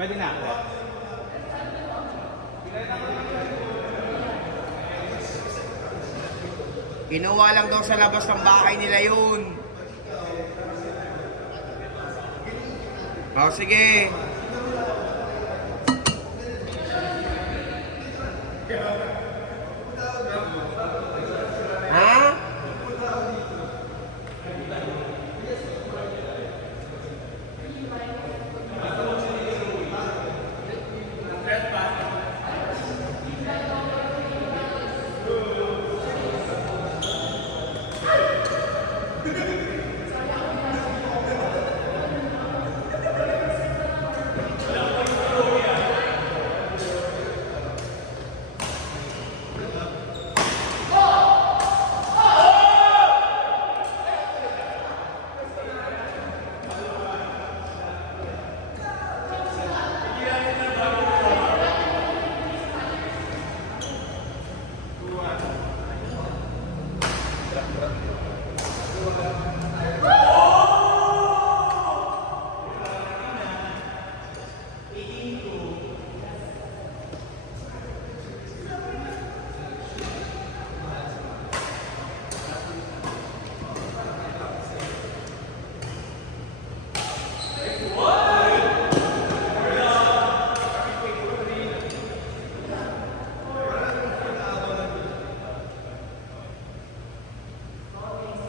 Pwede na. Kinuha lang daw sa labas ng bahay nila yun. O, sige. Ha?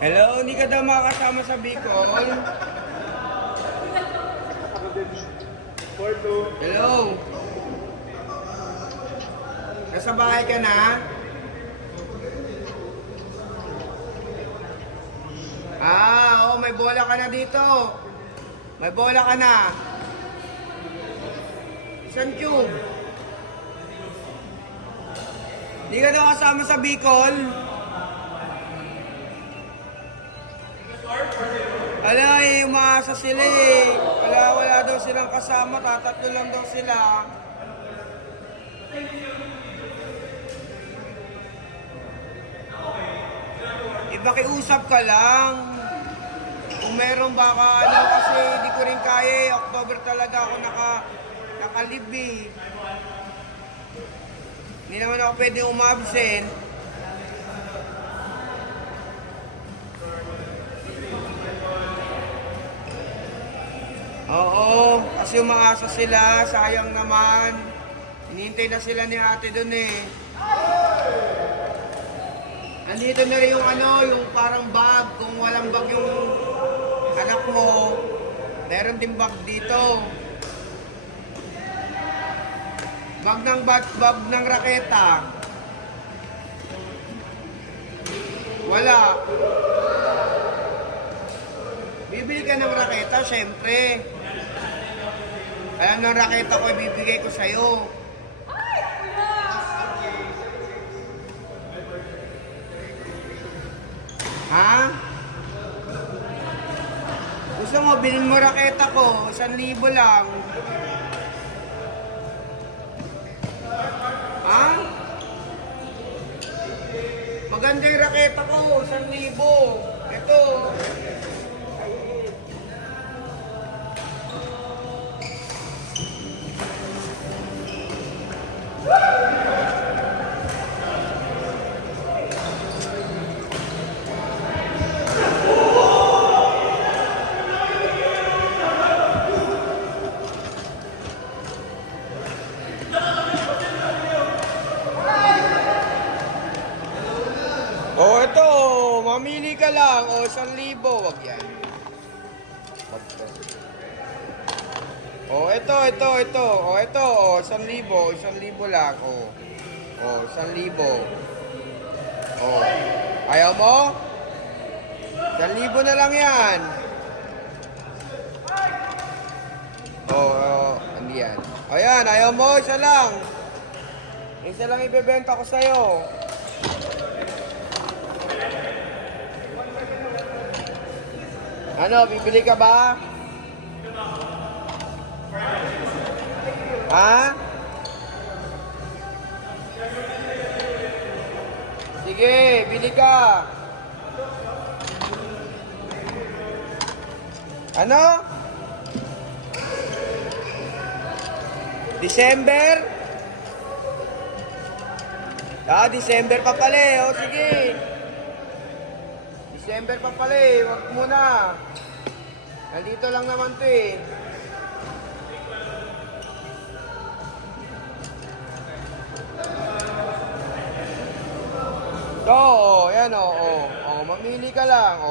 Hello, hindi ka daw makakasama sa Bicol? Hello? Nasa bahay ka na? Oo, may bola ka na dito. May bola ka na. Isang tube. Hindi ka daw kasama sa Bicol? Ala, umaasa sila eh. Wala daw silang kasama, tatatlo lang daw sila. Ipakiusap ka lang. Kung meron baka kasi hindi ko rin kaya eh. October talaga ako nakalib eh. Hindi naman ako pwede umabsent. Oo, kasi umaasa sila, sayang naman. Hinihintay na sila ni ate dun eh. Andito na rin yung yung parang bag. Kung walang bag yung anak mo, meron din bag dito. Bag ng raketa. Wala. Bibili ka ng raketa, syempre. Alam ng raketa ko, ibibigay ko sa'yo. Ha? Gusto mo, bilhin mo raketa ko, 1,000 lang. Ha? Maganda yung raketa ko, 1,000. Ito. Ito, mamili ka lang. 1,000, wag yan. Wag to. Ito. Ito, 1,000 lang. 1,000. Ayaw mo? 1,000 na lang yan. Hindi yan. Ayan, ayaw mo, isa lang. Isa lang ibebenta ko sa'yo. Ano, bibili ka ba? Ha? Sige, bili ka. Ano? December? December pa pala eh. O sige. December pa pala eh. Wag muna. Nandito lang naman to eh. Yan mamili ka lang,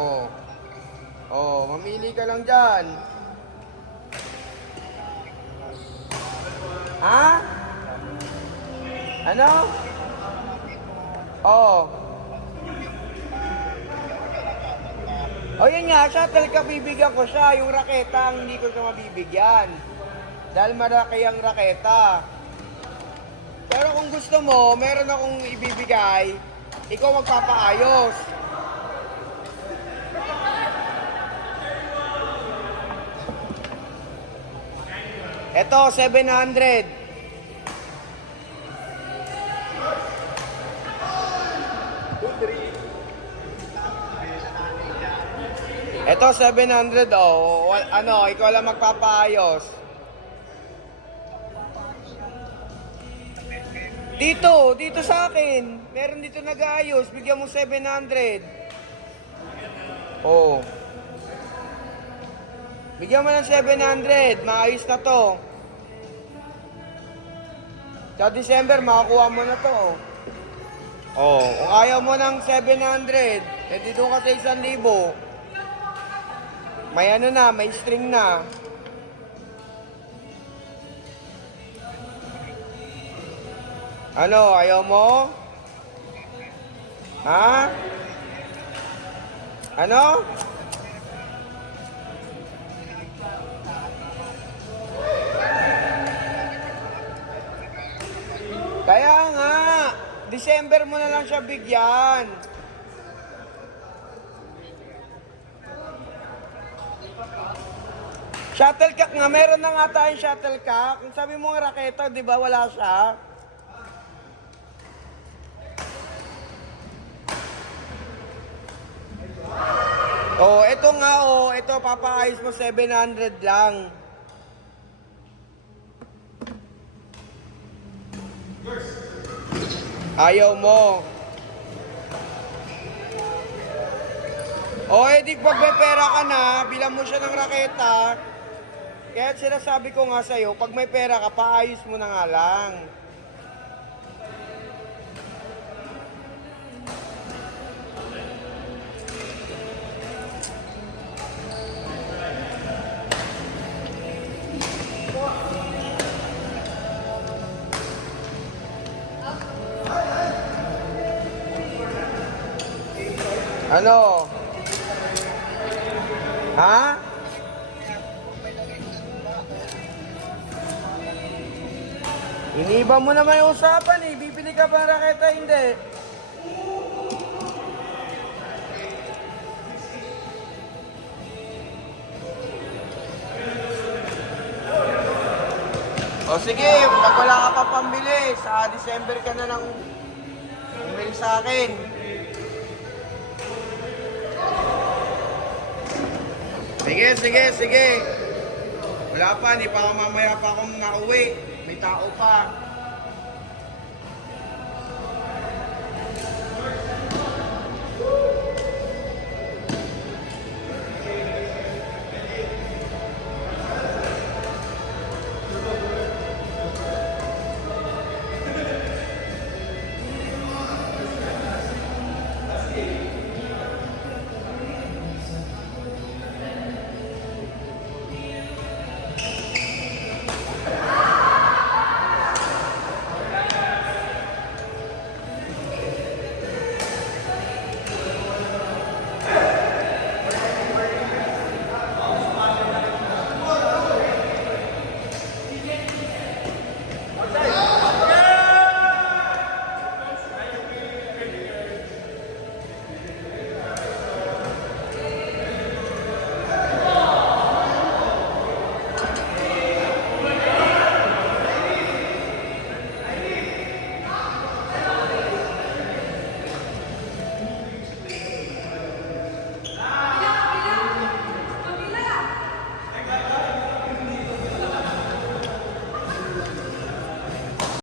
mamili ka lang dyan. Ha? Ano? Yun nga, shuttle ka, bibigyan ko siya. Yung raketa, ang hindi ko siya mabibigyan. Dahil malaki ang raketa. Pero kung gusto mo, meron akong ibibigay, ikaw magpapaayos. Ito, 700. Ito, 700 ikaw lang magpapaayos. Dito sa akin. Meron dito nag-aayos. Bigyan mo 700. Bigyan mo ng 700. Maayos na to. Sa December, makakuha mo na to. Kung ayaw mo ng 700, dito ka sa 1,000. May may string na. Ayaw mo? Ha? Ano? Kaya nga, December mo na lang siya bigyan. Shuttlecock nga, meron na nga tayong shuttlecock. Kung sabi mo nga raketa, di ba wala siya? Ito nga ito papaayos mo 700 lang. Ayaw mo. Di pag may pera ka na, bilang mo siya ng raketa. Kaya sinasabi ko nga sa'yo, pag may pera ka, paayos mo na nga lang. Ano? Ha? Iniba mo naman yung usapan eh. Bibili ka ba ng raketa? Hindi. Sige, pag wala ka pa pambili, sa December ka na lang bumili sa akin. Sige. Wala pa, hindi pa mamaya pa akong nauwi. May tao pa.